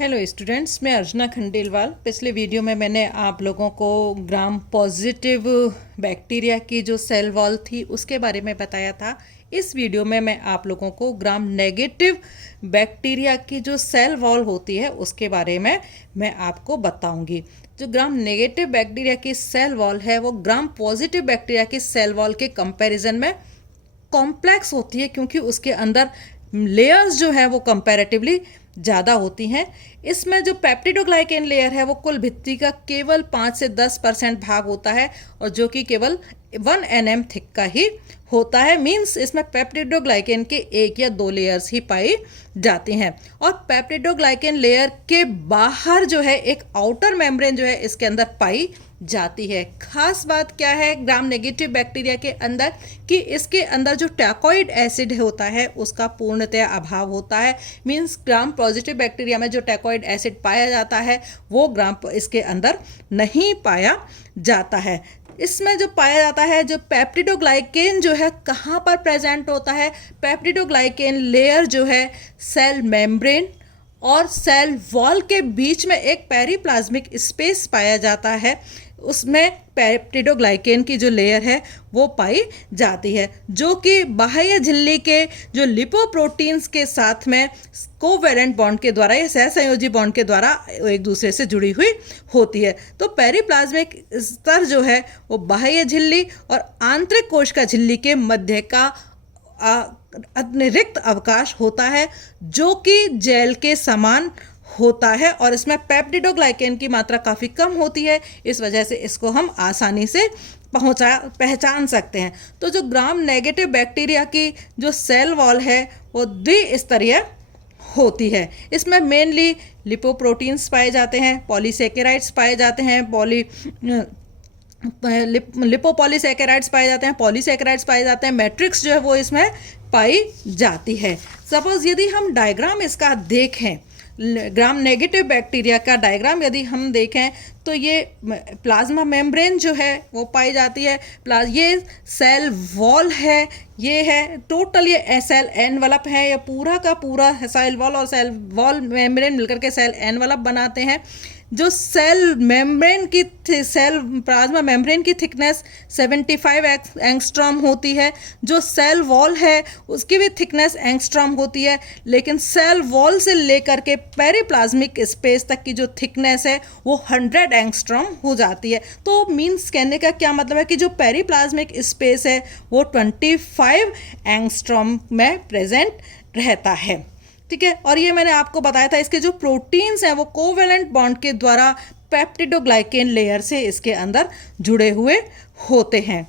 Hello students, मैं अर्चना खंडेलवाल। पिछले video में मैंने आप लोगों को ग्राम पॉजिटिव बैक्टीरिया की जो सेल वॉल थी उसके बारे में बताया था। इस वीडियो में मैं आप लोगों को ग्राम नेगेटिव बैक्टीरिया की जो सेल वॉल होती है उसके बारे में मैं आपको बताऊंगी। जो ग्राम नेगेटिव बैक्टीरिया की सेल वॉल है वो ग्राम पॉजिटिव बैक्टीरिया की सेल वॉल के कंपैरिजन में कॉम्प्लेक्स होती है, क्योंकि उसके अंदर लेयर्स जो है वो कंपैरेटिवली ज़्यादा होती हैं। इसमें जो पेप्टिडोग्लाइकेन लेयर है वो कुल भित्ति का केवल 5 से 10% भाग होता है, और जो कि केवल 1 nm थिक का ही होता है। मींस इसमें पेप्टिडोग्लाइकेन के 1 या 2 लेयर्स ही पाई जाती हैं। और पेप्टिडोग्लाइकेन लेयर के बाहर जो है एक आउटर मेम्ब्रेन जो है इसके अंदर पाई जाती है। खास बात क्या है ग्राम नेगेटिव बैक्टीरिया के अंदर कि इसके अंदर जो टैकोइड एसिड होता है उसका पूर्णतः अभाव होता है। मींस ग्राम पॉजिटिव बैक्टीरिया में जो टैकोइड एसिड पाया जाता है वो इसके अंदर नहीं पाया जाता है। इसमें जो पाया जाता है जो पेप्टिडोग्लाइकेन जो है कहाँ पर प्रेजेंट होता है। पेप्टिडोग्लाइकेन लेयर जो है सेल मेम्ब्रेन और सेल वॉल के बीच में एक पेरीप्लाज्मिक स्पेस पाया जाता है, उसमें पेप्टिडोग्लाइकेन की जो लेयर है वो पाई जाती है, जो कि बाह्य झिल्ली के जो लिपोप्रोटीन्स के साथ में कोवेलेंट बॉन्ड के द्वारा या सहसंयोजी बॉन्ड के द्वारा एक दूसरे से जुड़ी हुई होती है। तो पेरीप्लाज्मिक स्तर जो है वो बाह्य झिल्ली और आंतरिक कोश का झिल्ली के मध्य का अतिरिक्त अवकाश होता है, जो कि जेल के समान होता है। और इसमें पेप्टिडोग्लाइकेन की मात्रा काफ़ी कम होती है, इस वजह से इसको हम आसानी से पहचान सकते हैं। तो जो ग्राम नेगेटिव बैक्टीरिया की जो सेल वॉल है वो द्विस्तरीय होती है। इसमें मेनली लिपोप्रोटीन्स पाए जाते हैं, पॉलीसेकेराइड्स पाए जाते हैं, लिपोपॉलीसेकेराइड्स पाए जाते हैं, पॉलीसेकेराइड्स पाए जाते हैं, मैट्रिक्स जो है वो इसमें पाई जाती है। सपोज यदि हम डायग्राम इसका देखें, ग्राम नेगेटिव बैक्टीरिया का डायग्राम यदि हम देखें तो ये प्लाज्मा मेम्ब्रेन जो है वो पाई जाती है, ये सेल वॉल है, ये है टोटल ये सेल एनवलप है, ये पूरा का पूरा सेल वॉल और सेल वॉल मेम्ब्रेन मिलकर के सेल एनवलप बनाते हैं। जो सेल मेम्ब्रेन की सेल प्लाज्मा मेम्ब्रेन की थिकनेस 75 एंगस्ट्रॉम होती है। जो सेल वॉल है उसकी भी थिकनेस एंगस्ट्रॉम होती है, लेकिन सेल वॉल से लेकर के पेरीप्लाज्मिक स्पेस तक की जो थिकनेस है वो 100 एंगस्ट्रॉम हो जाती है। तो मीन्स कहने का क्या मतलब है कि जो पेरीप्लाज्मिक स्पेस है वो 25 एंगस्ट्रॉम में प्रेजेंट रहता है। ठीक है, और ये मैंने आपको बताया था इसके जो प्रोटीन्स हैं वो कोवेलेंट बॉन्ड के द्वारा पेप्टिडोग्लाइकेन लेयर से इसके अंदर जुड़े हुए होते हैं।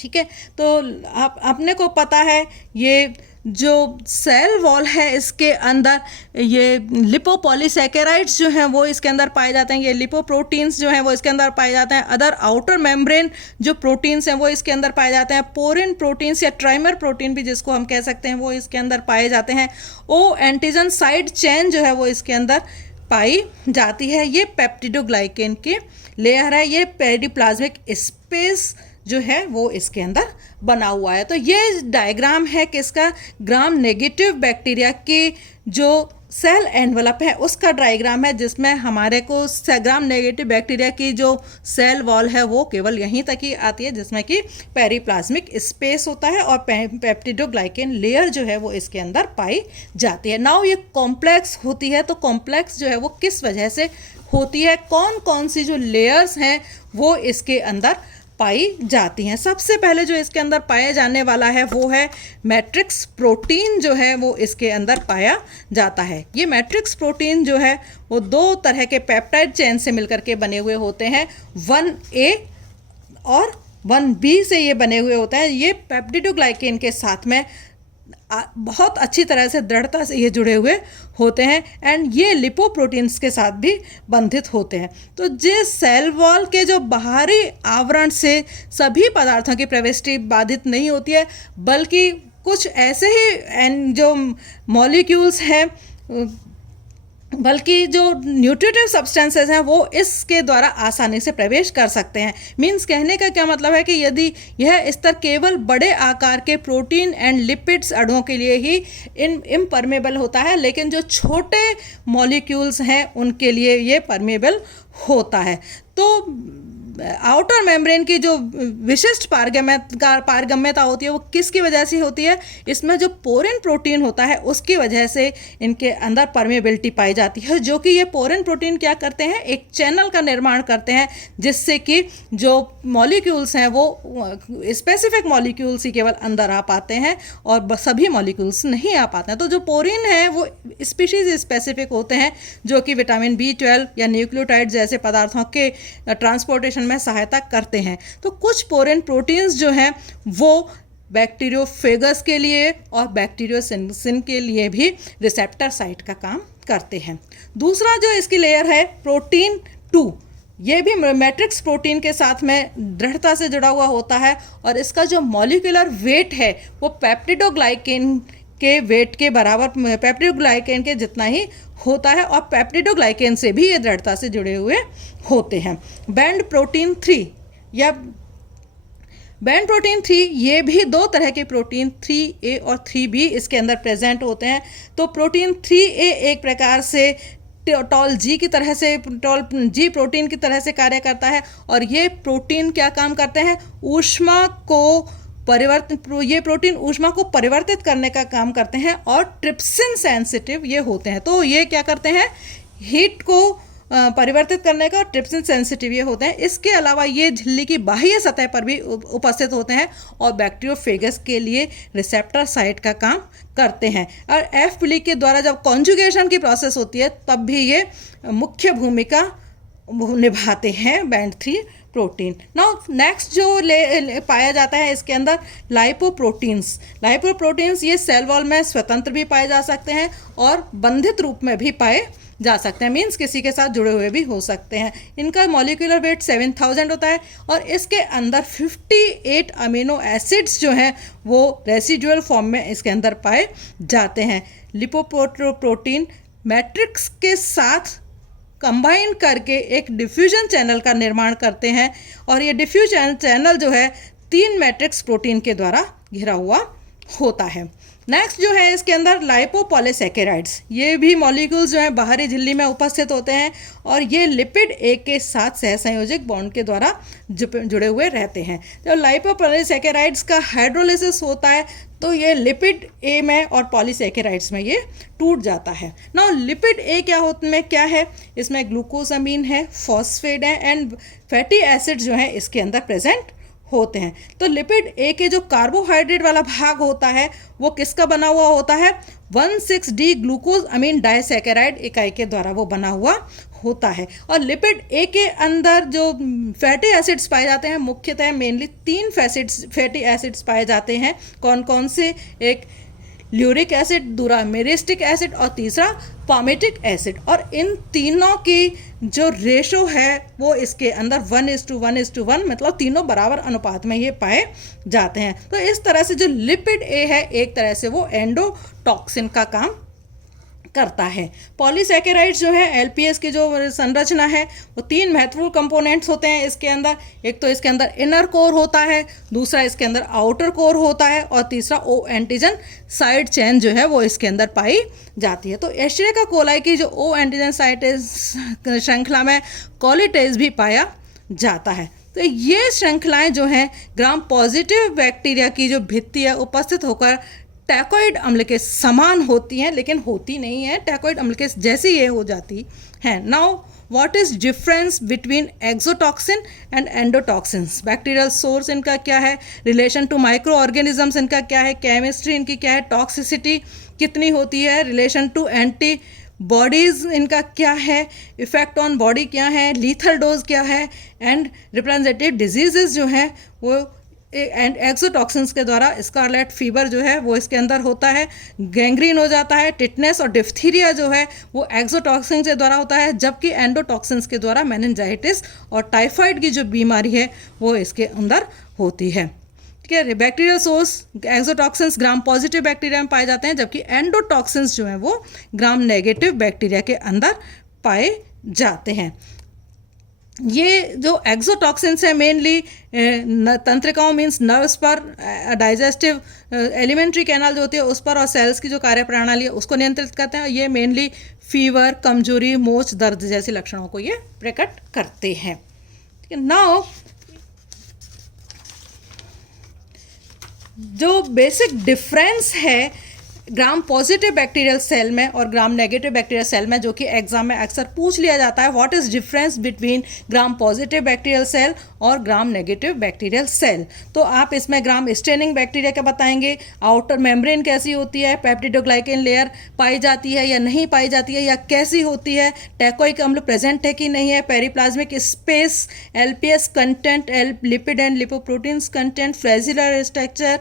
ठीक है, तो आप अपने को पता है ये जो सेल वॉल है इसके अंदर ये लिपोपॉलीसेकेराइड्स जो हैं वो इसके अंदर पाए जाते हैं, ये लिपोप्रोटीन्स जो हैं वो इसके अंदर पाए जाते हैं, अदर आउटर मेम्ब्रेन जो प्रोटीन्स हैं वो इसके अंदर पाए जाते हैं, पोरिन प्रोटीन्स या ट्राइमर प्रोटीन भी जिसको हम कह सकते हैं वो इसके अंदर पाए जाते हैं, ओ एंटीजन साइड चेन जो है वो इसके अंदर पाई जाती है। ये पेप्टिडोग्लाइकेन की लेयर है, ये पेरिप्लाज्मिक स्पेस जो है वो इसके अंदर बना हुआ है। तो ये डायग्राम है किसका, ग्राम नेगेटिव बैक्टीरिया की जो सेल एनवलप है उसका डायग्राम है, जिसमें हमारे को ग्राम नेगेटिव बैक्टीरिया की जो सेल वॉल है वो केवल यहीं तक ही आती है, जिसमें कि पेरीप्लाज्मिक स्पेस होता है और पेप्टिडोग्लाइकेन लेयर जो है वो इसके अंदर पाई जाती है। नाउ ये कॉम्प्लेक्स होती है, तो कॉम्प्लेक्स जो है वो किस वजह से होती है, कौन कौन सी जो लेयर्स हैं वो इसके अंदर पाई जाती हैं। सबसे पहले जो इसके अंदर पाया जाने वाला है वो है मैट्रिक्स प्रोटीन, जो है वो इसके अंदर पाया जाता है। ये मैट्रिक्स प्रोटीन जो है वो 2 तरह के पेप्टाइड चेन से मिलकर के बने हुए होते हैं, 1A और 1B से ये बने हुए होते हैं। ये पेप्टिडोग्लाइकेन के साथ में बहुत अच्छी तरह से दृढ़ता से ये जुड़े हुए होते हैं, एंड ये लिपोप्रोटीन्स के साथ भी बंधित होते हैं। तो जिस सेल वॉल के जो बाहरी आवरण से सभी पदार्थों की प्रविष्टि बाधित नहीं होती है, बल्कि कुछ ऐसे ही जो मॉलिक्यूल्स हैं बल्कि जो न्यूट्रिटिव सब्सटेंसेस हैं वो इसके द्वारा आसानी से प्रवेश कर सकते हैं। मीन्स कहने का क्या मतलब है कि यदि यह स्तर केवल बड़े आकार के प्रोटीन एंड लिपिड्स अणुओं के लिए ही इम्परमेबल होता है, लेकिन जो छोटे मॉलिक्यूल्स हैं उनके लिए ये परमेबल होता है। तो आउटर मेम्ब्रेन की जो विशिष्ट पारगम्यता होती है वो किसकी वजह से होती है? इसमें जो पोरिन प्रोटीन होता है उसकी वजह से इनके अंदर परमेबिलिटी पाई जाती है, जो कि ये पोरिन प्रोटीन क्या करते हैं, एक चैनल का निर्माण करते हैं जिससे कि जो मॉलिक्यूल्स हैं वो स्पेसिफिक मॉलिक्यूल्स ही केवल अंदर आ पाते हैं और सभी मॉलिक्यूल्स नहीं आ पाते हैं। तो जो पोरिन है वो स्पीशीज स्पेसिफिक होते हैं जो कि विटामिन B12 या न्यूक्लियोटाइड जैसे पदार्थों के ट्रांसपोर्टेशन में सहायता करते हैं। तो कुछ पोरिन प्रोटीन्स जो हैं वो बैक्टीरियोफेगस के लिए और बैक्टीरियोसिन के लिए भी रिसेप्टर साइट का काम करते हैं। दूसरा जो इसकी लेयर है प्रोटीन 2, ये भी मैट्रिक्स प्रोटीन के साथ में दृढ़ता से जुड़ा हुआ होता है और इसका जो मॉलिक्यूलर वेट है वो पेप्टिडोग्लाइकेन के वेट के बराबर, पेप्टिडोग्लाइकेन के जितना ही होता है और पेप्टिडोग्लाइकेन से भी ये दृढ़ता से जुड़े हुए होते हैं। बैंड प्रोटीन 3 या बैंड प्रोटीन 3 ये भी दो तरह के प्रोटीन 3A और 3B इसके अंदर प्रेजेंट होते हैं। तो प्रोटीन 3A एक प्रकार से टॉल जी की तरह से, टॉल जी प्रोटीन की तरह से कार्य करता है और ये प्रोटीन क्या काम करते हैं, ये प्रोटीन ऊष्मा को परिवर्तित करने का काम करते हैं और ट्रिप्सिन सेंसिटिव ये होते हैं। तो ये क्या करते हैं, हीट को परिवर्तित करने का, और ट्रिप्सिन सेंसिटिव ये होते हैं। इसके अलावा ये झिल्ली की बाह्य सतह पर भी उपस्थित होते हैं और बैक्टीरियोफेगस के लिए रिसेप्टर साइट का काम करते हैं। और एफ पिली के द्वारा जब कॉन्जुगेशन की प्रोसेस होती है तब भी ये मुख्य भूमिका निभाते हैं बैंड 3 प्रोटीन। नाउ नेक्स्ट जो पाया जाता है इसके अंदर लाइपोप्रोटीन्स ये सेल वॉल में स्वतंत्र भी पाए जा सकते हैं और बंधित रूप में भी पाए जा सकते हैं, मीन्स किसी के साथ जुड़े हुए भी हो सकते हैं। इनका मॉलिक्यूलर वेट 7000 होता है और इसके अंदर 58 अमीनो एसिड्स जो हैं वो रेसिडुअल फॉर्म में इसके अंदर पाए जाते हैं। लिपोप्रोटीन मैट्रिक्स के साथ कंबाइन करके एक डिफ्यूजन चैनल का निर्माण करते हैं और ये डिफ्यूजन चैनल जो है 3 मैट्रिक्स प्रोटीन के द्वारा घिरा हुआ होता है। नेक्स्ट जो है इसके अंदर लाइपोपॉलीसैकेराइड्स, ये भी मॉलिक्यूल्स जो हैं बाहरी झिल्ली में उपस्थित होते हैं और ये लिपिड ए के साथ सहसंयोजक बॉन्ड के द्वारा जुड़े हुए रहते हैं। जब लाइपोपॉलीसैकेराइड्स का हाइड्रोलिसिस होता है तो ये लिपिड ए में और पॉलीसैकेराइड्स में ये टूट जाता है। नाउ लिपिड ए क्या है, इसमें ग्लूकोजामीन है, फॉस्फेट है एंड फैटी एसिड जो है इसके अंदर प्रेजेंट होते हैं। तो लिपिड ए के जो कार्बोहाइड्रेट वाला भाग होता है वो किसका बना हुआ होता है, 1,6-D ग्लूकोज अमीन डाइसैकेराइड इकाई के द्वारा वो बना हुआ होता है। और लिपिड ए के अंदर जो फैटी एसिड्स पाए जाते हैं मुख्यतः मेनली 3 फैटी एसिड्स पाए जाते हैं। कौन कौन से, एक ल्यूरिक एसिड, दूसरा मेरिस्टिक एसिड और तीसरा पामेटिक एसिड। और इन तीनों की जो रेशो है वो इसके अंदर 1:1:1 मतलब तीनों बराबर अनुपात में ये पाए जाते हैं। तो इस तरह से जो लिपिड ए है एक तरह से वो एंडोटॉक्सिन का काम करता है। पॉलीसैकेराइड्स जो है एलपीएस की जो संरचना है वो 3 महत्वपूर्ण कंपोनेंट्स होते हैं इसके अंदर। एक तो इसके अंदर इनर कोर होता है, दूसरा इसके अंदर आउटर कोर होता है और तीसरा ओ एंटीजन साइड चेन जो है वो इसके अंदर पाई जाती है। तो एस्चेरिका कोलाई की जो ओ एंटीजन साइड श्रृंखला में कोलिटेज भी पाया जाता है। तो ये श्रृंखलाएं जो हैं ग्राम पॉजिटिव बैक्टीरिया की जो भित्ति है उपस्थित होकर टैकोइड अम्ल के समान होती हैं, लेकिन होती नहीं है, टैकोइड अम्ल के जैसी ये हो जाती हैं। Now what is difference between exotoxin and endotoxins, bacterial source इनका क्या है, रिलेशन टू माइक्रो ऑर्गेनिजम्स इनका क्या है, केमिस्ट्री इनकी क्या है, टॉक्सिसिटी कितनी होती है, रिलेशन टू एंटी बॉडीज़ इनका क्या है, इफेक्ट ऑन बॉडी क्या है, लीथल डोज क्या है एंड रिप्रेजेंटेटिव डिजीजेस जो हैं वो एंड एक्सोटॉक्सिन्स के द्वारा स्कारलेट फीवर जो है वो इसके अंदर होता है, गैंग्रीन हो जाता है, टिटनेस और डिफ्थीरिया जो है वो एक्सोटॉक्सिन के द्वारा होता है, जबकि एंडोटॉक्सिन्स के द्वारा मेनिंजाइटिस और टाइफाइड की जो बीमारी है वो इसके अंदर होती है। ठीक है। Bacterial source exotoxins gram positive bacteria में पाए जाते हैं, जबकि एंडोटॉक्सिन्स जो हैं वो ग्राम नेगेटिव बैक्टीरिया के अंदर पाए जाते हैं। ये जो एक्सोटॉक्सिन्स है मेनली तंत्रिकाओं मीन्स नर्व्स पर, डाइजेस्टिव एलिमेंट्री कैनाल जो होती है उस पर, और सेल्स की जो कार्य प्रणाली है उसको नियंत्रित करते हैं। ये मेनली फीवर, कमजोरी, मोच दर्द जैसे लक्षणों को ये प्रकट करते हैं। ठीक है। नाउ जो बेसिक डिफरेंस है ग्राम पॉजिटिव बैक्टीरियल सेल में और ग्राम नेगेटिव बैक्टीरियल सेल में, जो कि एग्जाम में अक्सर पूछ लिया जाता है, what is difference between gram positive bacterial cell और ग्राम नेगेटिव बैक्टीरियल सेल। तो आप इसमें ग्राम स्टेनिंग बैक्टीरिया का बताएंगे, आउटर मेम्ब्रेन कैसी होती है, पेप्टिडोग्लाइकेन लेयर पाई जाती है या नहीं पाई जाती है या कैसी होती है, टैकोइक अम्ल प्रेजेंट है कि नहीं है, periplasmic space, LPS content, lipid and lipoproteins content, flagellar structure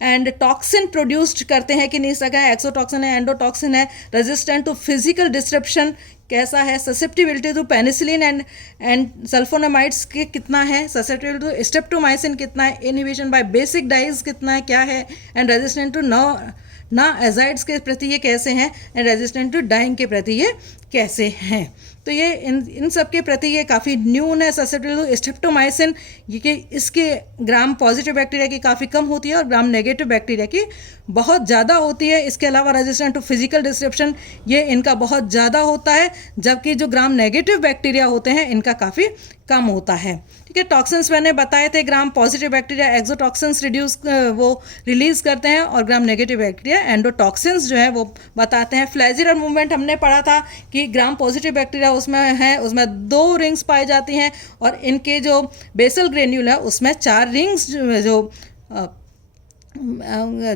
and toxin produced करते हैं कि नहीं सका है, एक्सोटॉक्सिन है, एंडोटॉक्सिन है, रेजिस्टेंट टू फिजिकल डिस्ट्रप्शन कैसा है, susceptibility to penicillin and sulphonamides के कितना है, ससेप्टिबिलिटी टू स्ट्रेप्टोमाइसिन कितना है, इनहिबिशन बाय बेसिक डाइज कितना है, क्या है, एंड रेजिस्टेंट टू ना एजाइड्स के प्रति ये कैसे हैं, एंड रेजिस्टेंट टू डाइंग के प्रति ये कैसे हैं। तो ये इन सब के प्रति ये काफ़ी न्यून है। ससेप्टिबिलिटी टू स्ट्रेप्टोमाइसिन ये कि इसके ग्राम पॉजिटिव बैक्टीरिया की काफ़ी कम होती है और ग्राम नेगेटिव बैक्टीरिया की बहुत ज़्यादा होती है। इसके अलावा रेजिस्टेंट टू फिजिकल डिस्ट्रप्शन ये इनका बहुत ज़्यादा होता है, जबकि जो ग्राम नेगेटिव बैक्टीरिया होते हैं इनका काफ़ी कम होता है। ठीक है। टॉक्सिन्स मैंने बताए थे, ग्राम पॉजिटिव बैक्टीरिया एक्सोटॉक्सिन्स वो रिलीज करते हैं और ग्राम नेगेटिव बैक्टीरिया एंडोटॉक्सिन्स जो है वो बताते हैं। फ्लैजिलर मूवमेंट हमने पढ़ा था कि ग्राम पॉजिटिव बैक्टीरिया उसमें है, उसमें 2 रिंग्स पाई जाती हैं और इनके जो बेसल ग्रेन्यूल है उसमें 4 रिंग्स जो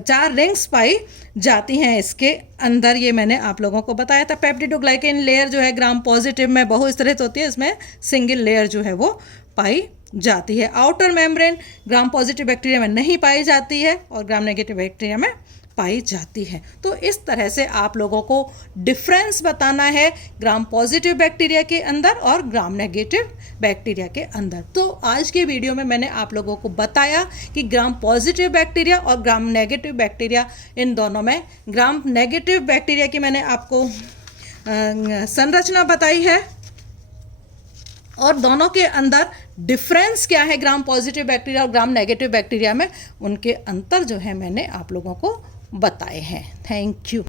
4 रिंग्स पाई जाती हैं इसके अंदर। ये मैंने आप लोगों को बताया था। पेप्टिडोग्लाइकेन लेयर जो है ग्राम पॉजिटिव में बहुस्तरित होती है, इसमें सिंगल लेयर जो है वो पाई जाती है। Outer membrane gram positive bacteria में नहीं पाई जाती है और ग्राम नेगेटिव बैक्टीरिया में पाई जाती है। तो इस तरह से आप लोगों को डिफरेंस बताना है ग्राम पॉजिटिव बैक्टीरिया के अंदर और ग्राम नेगेटिव बैक्टीरिया के अंदर। तो आज के वीडियो में मैंने आप लोगों को बताया कि ग्राम पॉजिटिव बैक्टीरिया और ग्राम नेगेटिव बैक्टीरिया, इन दोनों में ग्राम नेगेटिव बैक्टीरिया की मैंने आपको संरचना बताई है और दोनों के अंदर डिफरेंस क्या है ग्राम पॉजिटिव बैक्टीरिया और ग्राम नेगेटिव बैक्टीरिया में, उनके अंतर जो है मैंने आप लोगों को बताए हैं। Thank you.